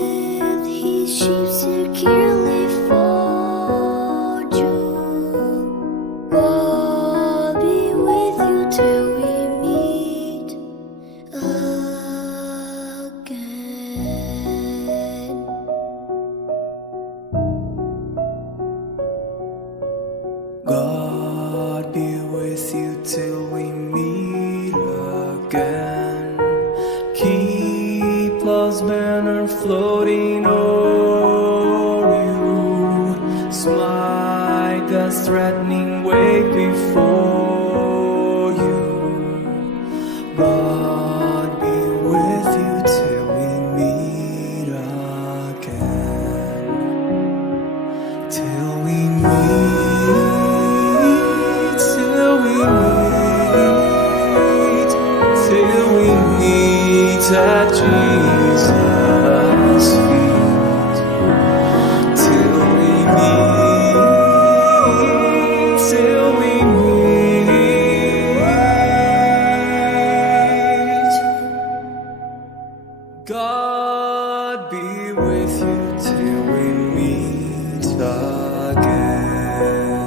with his sheep securely for you. God be with you till we meet again. God be with you till we meet again. Keep love's banner floating o'er you. Smite God's threatening wake before you. God be with you till we meet again. Till we meet, till we meet, till we meet at Jesus' feet. Till we meet, till we meet. God be with you till we meet again.